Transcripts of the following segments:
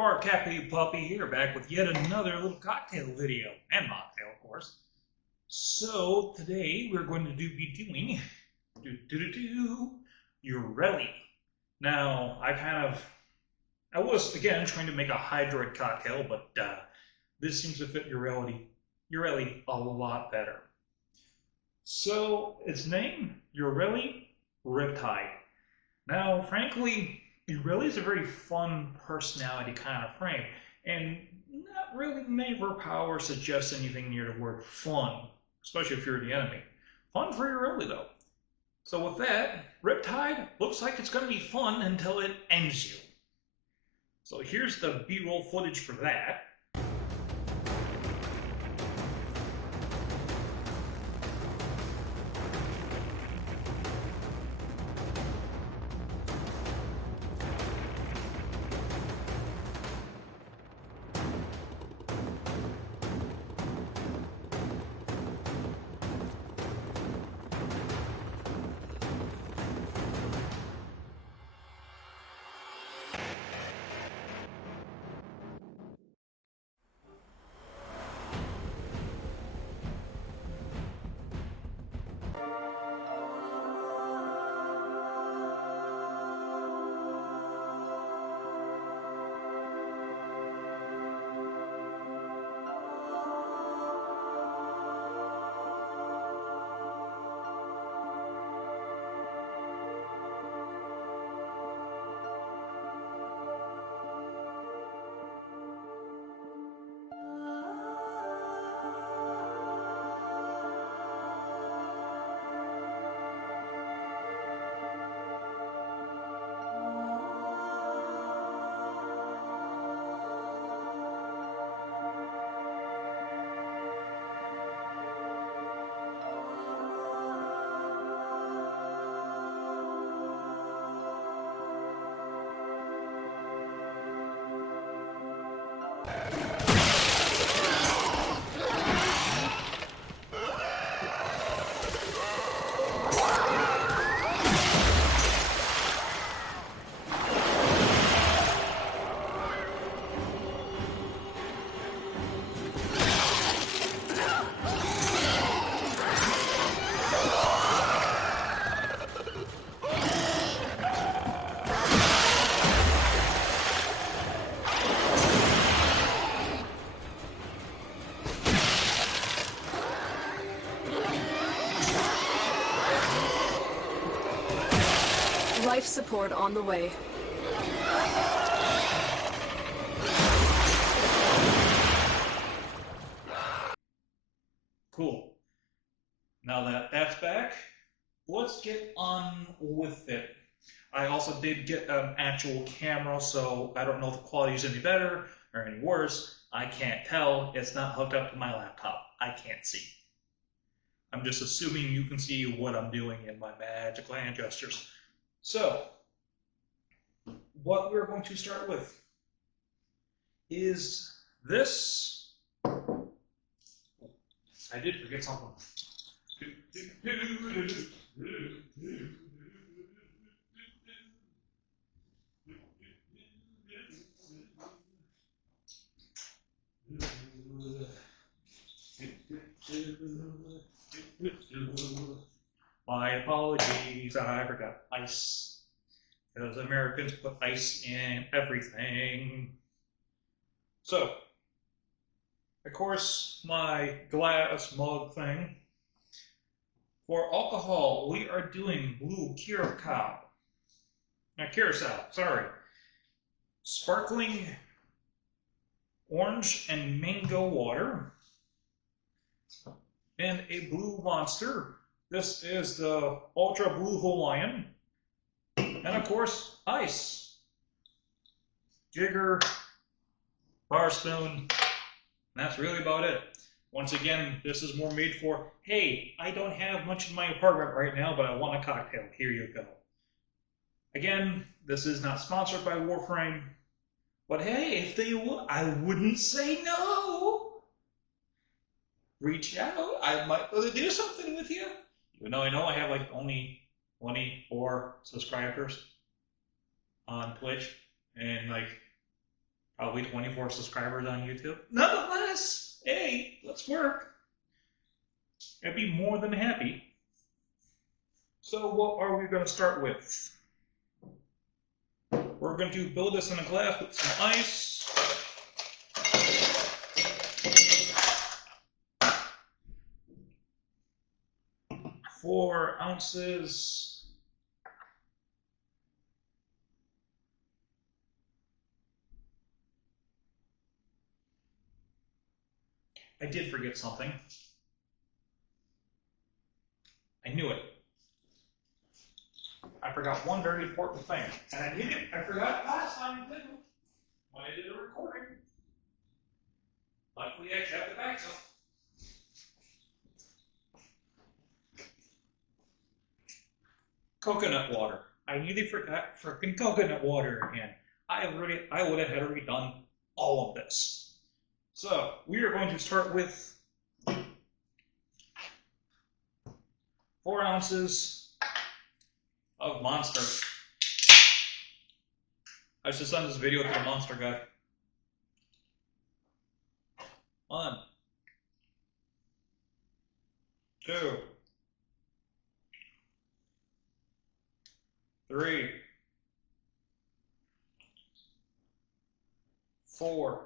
Bark Happy Puppy here, back with yet another little cocktail video, and mocktail, of course. So today we're going to be doing Yareli. Now I was again trying to make a hydroid cocktail, but this seems to fit Yareli a lot better. So its name, Yareli Riptide. Now, frankly, Yareli is a very fun personality kind of frame, and not really many of her powers suggest anything near the word fun, especially if you're the enemy. Fun for Yareli, though. So with that, Riptide looks like it's going to be fun until it ends you. So here's the B-roll footage for that. Life support on the way. Cool. Now that that's back, let's get on with it. I also did get an actual camera, so I don't know if the quality is any better or any worse. I can't tell. It's not hooked up to my laptop. I can't see. I'm just assuming you can see what I'm doing in my magical hand gestures. So, what we're going to start with is this. I did forget something. My apologies, I forgot ice. Because Americans put ice in everything. So, of course, my glass mug thing. For alcohol, we are doing blue Curacao. Curacao, sorry. Sparkling orange and mango water. And a blue monster. This is the Ultra Blue Hawaiian. And of course, ice. Jigger, bar spoon, and that's really about it. Once again, this is more made for, hey, I don't have much in my apartment right now, but I want a cocktail. Here you go. Again, this is not sponsored by Warframe, but hey, if they would, I wouldn't say no. Reach out. I might be able to do something with you. Even though I know I have like only 24 subscribers on Twitch, and like Probably 24 subscribers on YouTube. Nonetheless, hey, let's work. I'd be more than happy. So what are we going to start with? We're going to build this in a glass with some ice. Four ounces. I did forget something. I knew it. I forgot one very important thing. And I did it. I forgot it last time when I did a recording. Luckily I kept it back up. Coconut water. I nearly forgot freaking coconut water again. I would have had already done all of this. So we are going to start with 4 ounces of Monster. I should send this video to the Monster guy. 1, 2, 3, 4.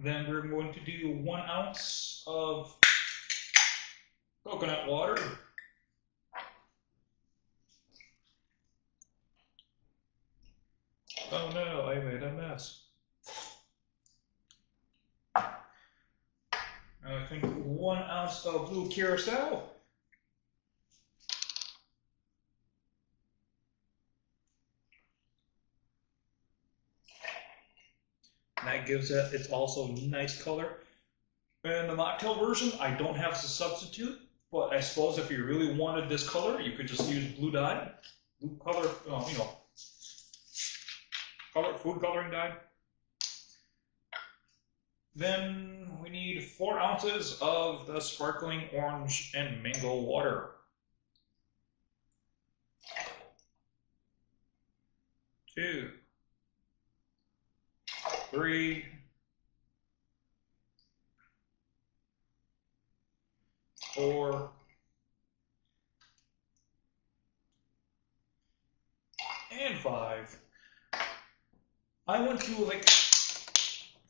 Then we're going to do 1 ounce of coconut water. Oh no, I made a mess. I think 1 ounce of blue Curacao. And that gives it, it's also nice color. In the Mocktail version, I don't have a substitute, but I suppose if you really wanted this color, you could just use blue dye, blue color, food coloring dye. Then we need 4 ounces of the sparkling orange and mango water. 2, 3, 4, and 5. I went through like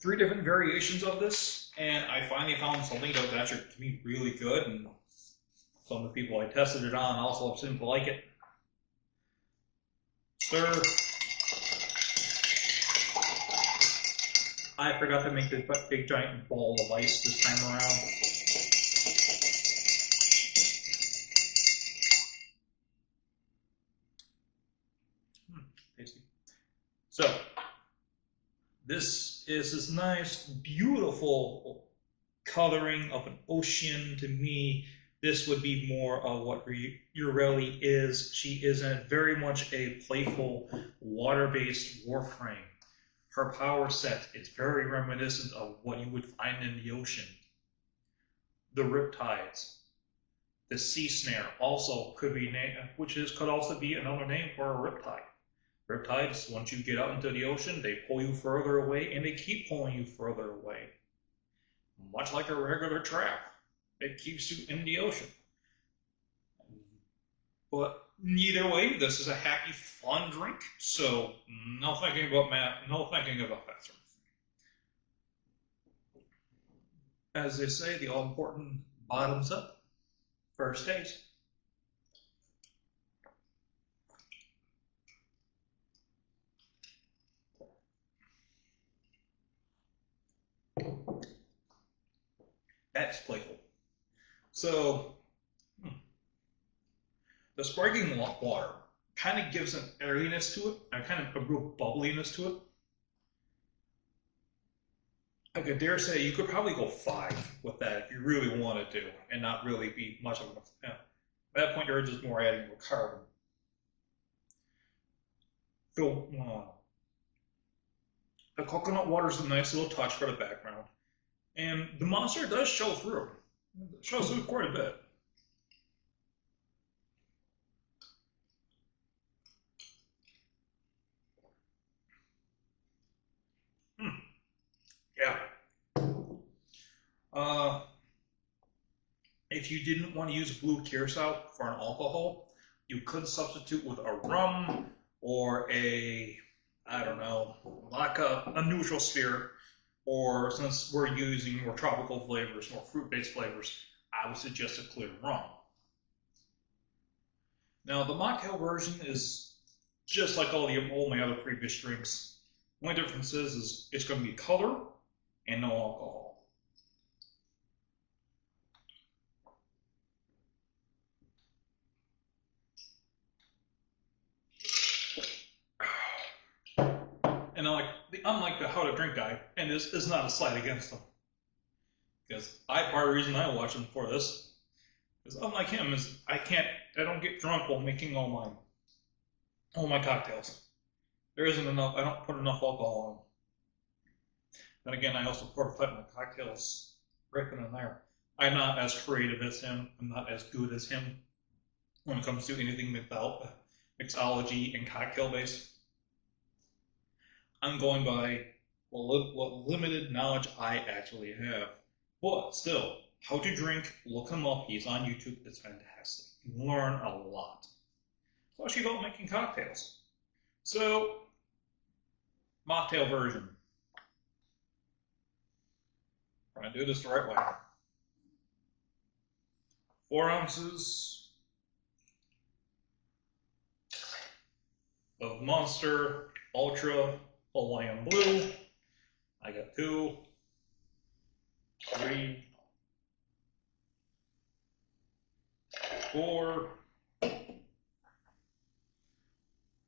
3 different variations of this, and I finally found something that was actually to me really good, and some of the people I tested it on also seemed to like it. Stir. I forgot to make this big giant ball of ice this time around. Tasty. So, this is this nice, beautiful coloring of an ocean. To me, this would be more of what Yareli is. She is very much a playful, water-based warframe. Her power set is very reminiscent of what you would find in the ocean. The Riptides. The Sea Snare also could be named, could also be another name for a Riptide. Riptides, once you get out into the ocean, they pull you further away, and they keep pulling you further away. Much like a regular trap, it keeps you in the ocean. But either way, this is a happy, fun drink, so no thinking about that sort of thing. As they say, the all-important bottoms up. First taste. That's playful. So, the sparkling water kind of gives an airiness to it, and kind of a real bubbliness to it. I could dare say you could probably go 5 with that if you really wanted to, and not really be much of a. At that point, you're just more adding a carbon. The coconut water is a nice little touch for the background, and the Monster does show through. It shows through quite a bit. if you didn't want to use blue curacao for an alcohol, you could substitute with a rum or I don't know, like a neutral spirit. Or since we're using more tropical flavors, more fruit-based flavors, I would suggest a clear rum. Now, the mocktail version is just like all my other previous drinks. The only difference is it's going to be color and no alcohol. And unlike the how to drink guy, and this is not a slight against him, because part of the reason I watched him for this is unlike him is I don't get drunk while making all my cocktails. There isn't enough. I don't put enough alcohol in. Then again, I also fortify my cocktails right then and there. I'm not as creative as him. I'm not as good as him when it comes to anything mixology and cocktail base. I'm going by what limited knowledge I actually have. But still, how to drink, look him up. He's on YouTube. It's fantastic. You learn a lot, especially about making cocktails. So, mocktail version. I'm going to do this the right way. 4 ounces of Monster Ultra Hawaiian Blue. I got 2, 3, 4.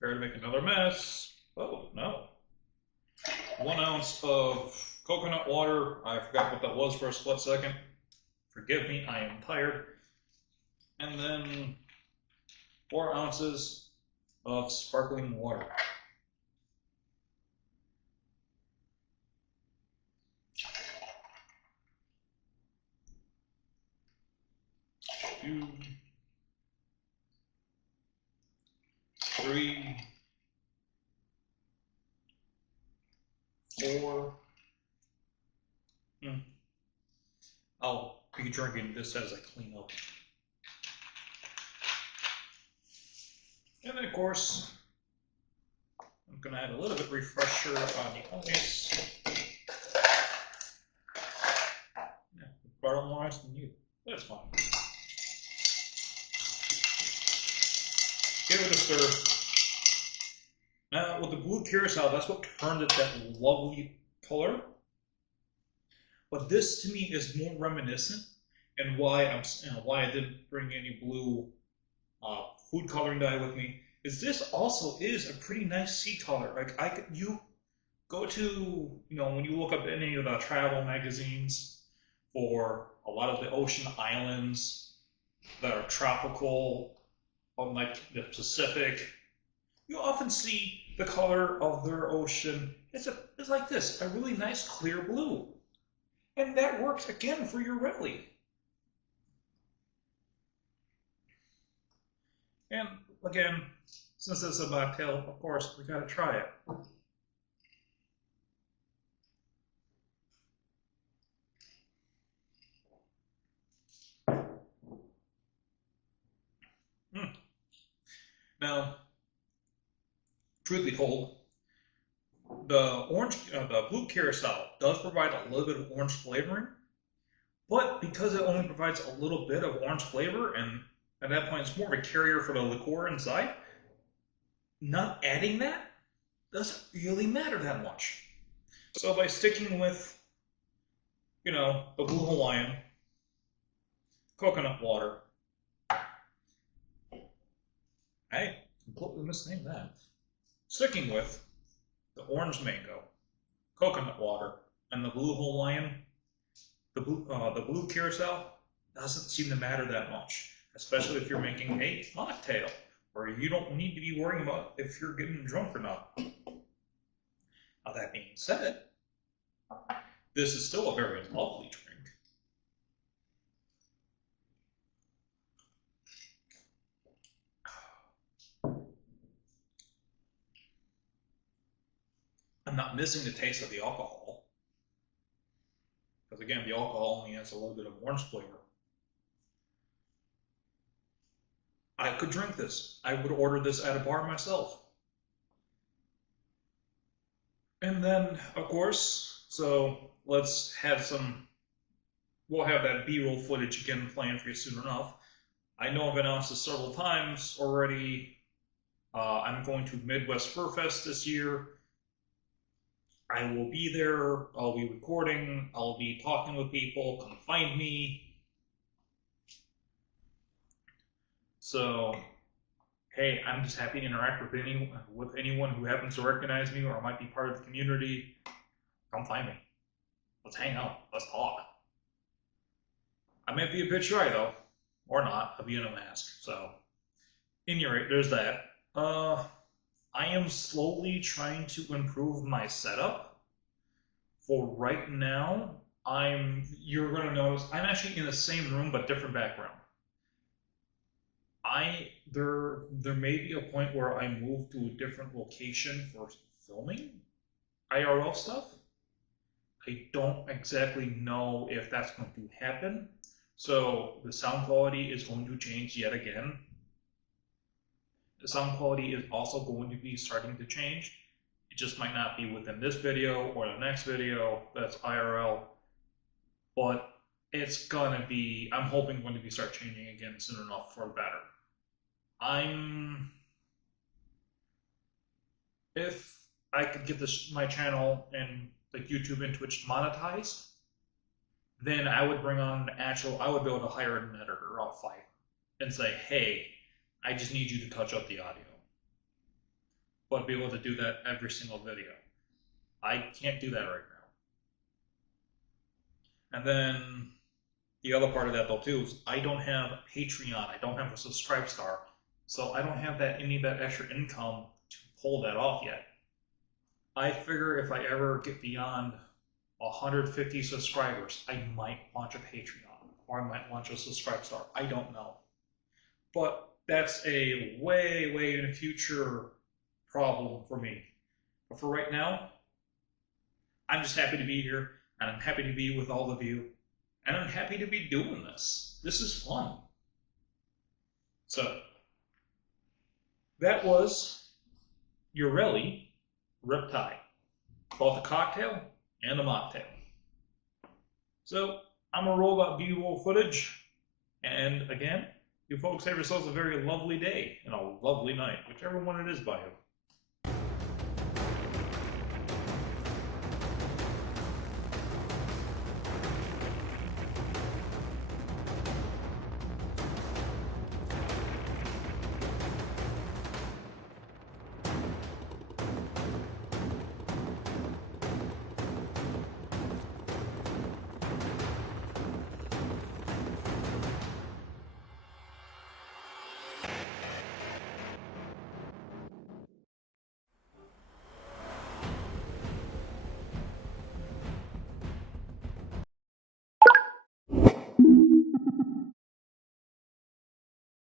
Prepare to make another mess. Oh, no. 1 ounce of coconut water. I forgot what that was for a split second. Forgive me, I am tired. And then 4 ounces of sparkling water. Two, 3, 4. I'll be drinking this as I clean up. And then, of course, I'm going to add a little bit refresher on the ice. Yeah, brought more ice than you. That's fine. Give it a stir. Now, with the blue curacao, that's what turned it that lovely color. But this to me is more reminiscent, and why I didn't bring any blue food coloring dye with me is this also is a pretty nice sea color. Like you go to when you look up any of the travel magazines for a lot of the ocean islands that are tropical, like the Pacific, you often see the color of their ocean. It's like this, a really nice clear blue. And that works again for Yareli. And again, since it's a mocktail, of course, we gotta try it. Now, truth be told, the blue curacao does provide a little bit of orange flavoring, but because it only provides a little bit of orange flavor, and at that point it's more of a carrier for the liqueur inside, not adding that doesn't really matter that much. So by sticking with, the Blue Hawaiian, coconut water, I completely misnamed that. Sticking with the orange mango, coconut water, and the Blue Hawaiian, the blue curacao doesn't seem to matter that much, especially if you're making a mocktail, where you don't need to be worrying about if you're getting drunk or not. Now that being said, this is still a very lovely drink. I'm not missing the taste of the alcohol, because again, the alcohol only has a little bit of orange flavor. I could drink this. I would order this at a bar myself. And then, of course, so let's have some, we'll have that B-roll footage again playing for you soon enough. I know I've announced this several times already. I'm going to Midwest Fur Fest this year. I will be there. I'll be recording. I'll be talking with people. Come find me. So, hey, I'm just happy to interact with anyone who happens to recognize me or might be part of the community. Come find me. Let's hang out. Let's talk. I might be a bit shy though, or not. I'll be in a mask. So, any rate, there's that. I am slowly trying to improve my setup. For right now, you're gonna notice I'm actually in the same room but different background. There may be a point where I move to a different location for filming IRL stuff. I don't exactly know if that's going to happen. So the sound quality is going to change yet again. The sound quality is also going to be starting to change. It just might not be within this video or the next video that's IRL, but it's gonna be, I'm hoping going to be start changing again soon enough for the better. If I could get my channel and like YouTube and Twitch monetized, then I would bring on I would be able to hire an editor off Fiverr and say, hey, I just need you to touch up the audio. But be able to do that every single video. I can't do that right now. And then the other part of that though too is I don't have Patreon, I don't have a subscribe star, so I don't have any of that extra income to pull that off yet. I figure if I ever get beyond 150 subscribers, I might launch a Patreon or I might launch a subscribe star. I don't know. But that's a way, way in the future problem for me. But for right now, I'm just happy to be here and I'm happy to be with all of you. And I'm happy to be doing this. This is fun. So, that was Yareli Riptide, both a cocktail and a mocktail. So, I'm going to roll that B-roll footage. And again, you folks have yourselves a very lovely day and a lovely night, whichever one it is by you.